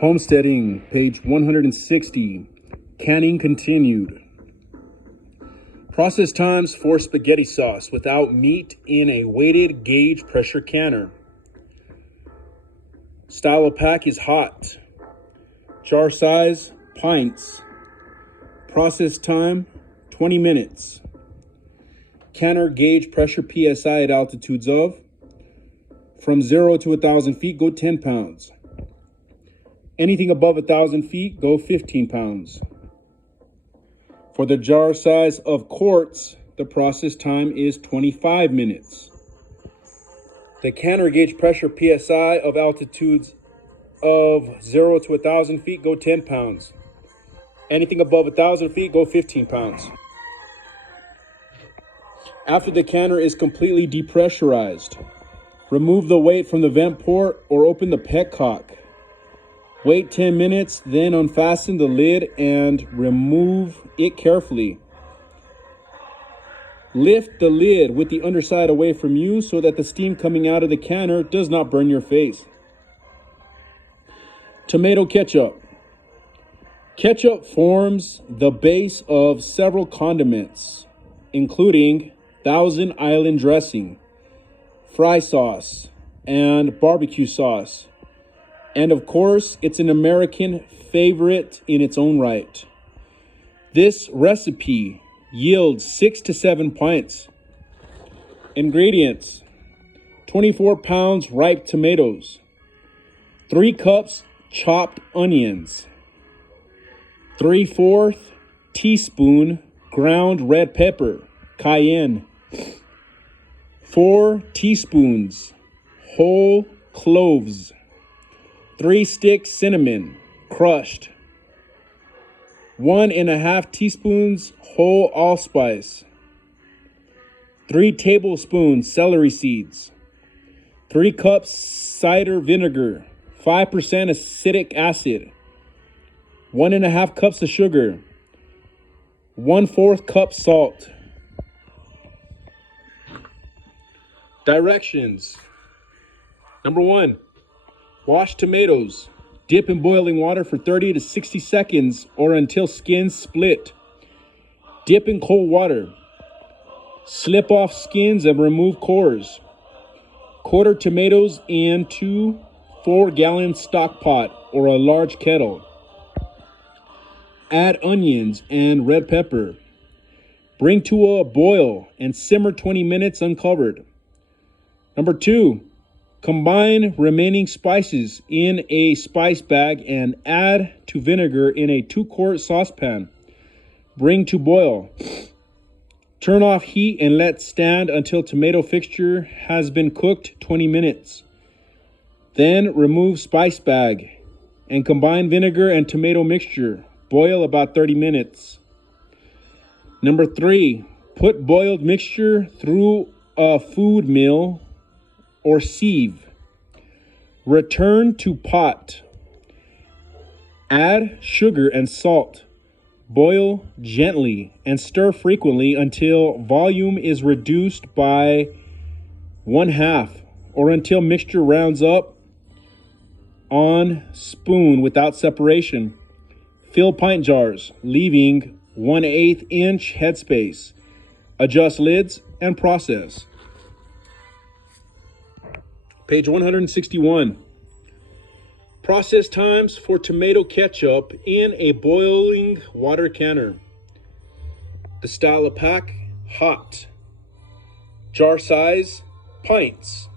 Homesteading, page 160. Canning continued. Process times for spaghetti sauce without meat in a weighted gauge pressure canner. Style of pack is hot. Jar size, pints. Process time, 20 minutes. Canner gauge pressure PSI at altitudes of from 0 to 1,000 feet, go 10 pounds. Anything above 1,000 feet, go 15 pounds. For the jar size of quarts, the process time is 25 minutes. The canner gauge pressure PSI of altitudes of 0 to 1,000 feet, go 10 pounds. Anything above 1,000 feet, go 15 pounds. After the canner is completely depressurized, remove the weight from the vent port or open the petcock. Wait 10 minutes, then unfasten the lid and remove it carefully. Lift the lid with the underside away from you so that the steam coming out of the canner does not burn your face. Tomato ketchup. Ketchup forms the base of several condiments, including Thousand Island dressing, fry sauce, and barbecue sauce. And of course, it's an American favorite in its own right. This recipe yields 6 to 7 pints. Ingredients: 24 pounds ripe tomatoes, 3 cups chopped onions, 3/4 teaspoon ground red pepper, cayenne, 4 teaspoons whole cloves, 3 sticks cinnamon, crushed, 1.5 teaspoons whole allspice, 3 tablespoons celery seeds, 3 cups cider vinegar, 5% acetic acid, 1.5 cups of sugar, 1/4 cup salt. Directions. Number 1. Wash tomatoes. Dip in boiling water for 30 to 60 seconds or until skins split. Dip in cold water. Slip off skins and remove cores. Quarter tomatoes into 4-gallon stock pot or a large kettle. Add onions and red pepper. Bring to a boil and simmer 20 minutes uncovered. Number 2. Combine remaining spices in a spice bag and add to vinegar in a 2-quart saucepan. Bring to boil. Turn off heat and let stand until tomato mixture has been cooked 20 minutes. Then remove spice bag and combine vinegar and tomato mixture. Boil about 30 minutes. Number 3, put boiled mixture through a food mill or sieve. Return to pot. Add sugar and salt. Boil gently and stir frequently until volume is reduced by 1/2 or until mixture rounds up on spoon without separation. Fill pint jars, leaving 1/8 inch headspace. Adjust lids and process. Page 161. Process times for tomato ketchup in a boiling water canner. The style of pack, hot. Jar size, pints.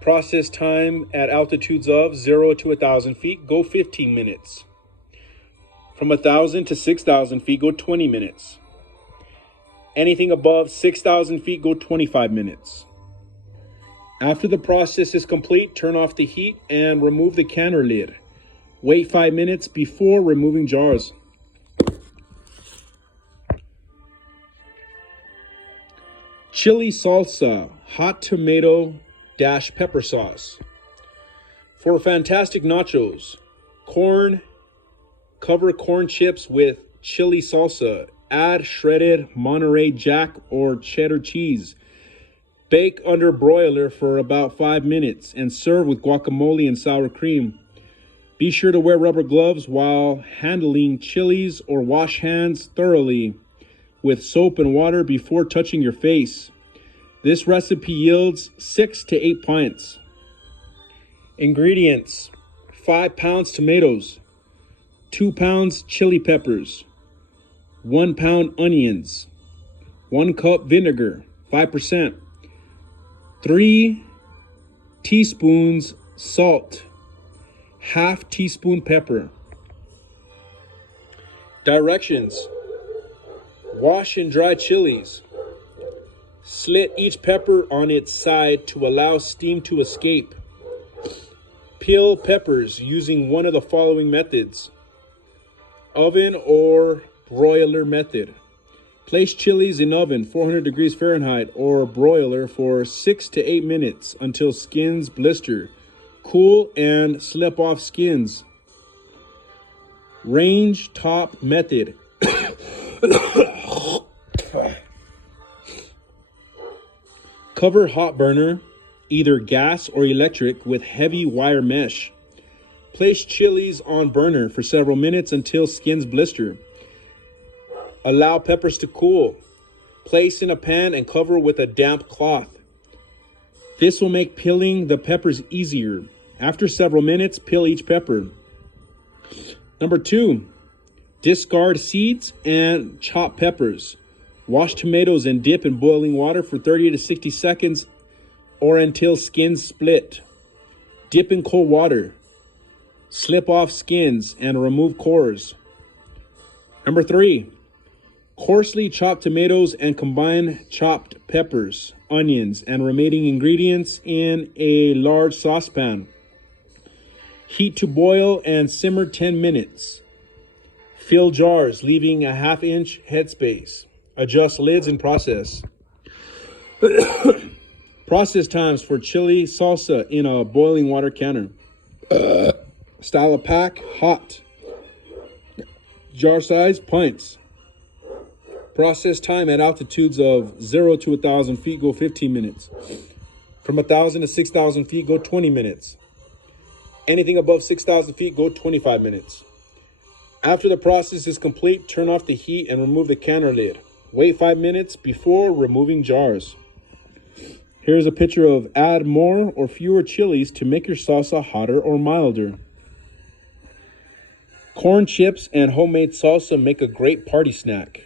Process time at altitudes of 0 to 1,000 feet, go 15 minutes. From 1,000 to 6,000 feet, go 20 minutes. Anything above 6,000 feet, go 25 minutes. After the process is complete, turn off the heat and remove the canner lid. Wait 5 minutes before removing jars. Chili salsa, hot tomato dash pepper sauce. For fantastic nachos, cover corn chips with chili salsa. Add shredded Monterey Jack or cheddar cheese. Bake under broiler for about 5 minutes and serve with guacamole and sour cream. Be sure to wear rubber gloves while handling chilies or wash hands thoroughly with soap and water before touching your face. This recipe yields 6 to 8 pints. Ingredients: 5 pounds tomatoes, 2 pounds chili peppers, 1 pound onions, 1 cup vinegar, 5%, 3 teaspoons salt, half teaspoon pepper. Directions: wash and dry chilies. Slit each pepper on its side to allow steam to escape. Peel peppers using one of the following methods: oven or broiler method. Place chilies in oven 400 degrees Fahrenheit or broiler for 6 to 8 minutes until skins blister. Cool and slip off skins. Range top method. Cover hot burner, either gas or electric, with heavy wire mesh. Place chilies on burner for several minutes until skins blister. Allow peppers to cool. Place in a pan and cover with a damp cloth. This will make peeling the peppers easier. After several minutes, peel each pepper. Number 2, discard seeds and chop peppers. Wash tomatoes and dip in boiling water for 30 to 60 seconds or until skins split. Dip in cold water. Slip off skins and remove cores. Number 3, coarsely chop tomatoes and combine chopped peppers, onions, and remaining ingredients in a large saucepan. Heat to boil and simmer 10 minutes. Fill jars, leaving a ½ inch headspace. Adjust lids and process. Process times for chili salsa in a boiling water canner. Style of pack, hot. Jar size, pints. Process time at altitudes of 0 to 1,000 feet, go 15 minutes. From 1,000 to 6,000 feet, go 20 minutes. Anything above 6,000 feet, go 25 minutes. After the process is complete, turn off the heat and remove the canner lid. Wait 5 minutes before removing jars. Here's a picture of add more or fewer chilies to make your salsa hotter or milder. Corn chips and homemade salsa make a great party snack.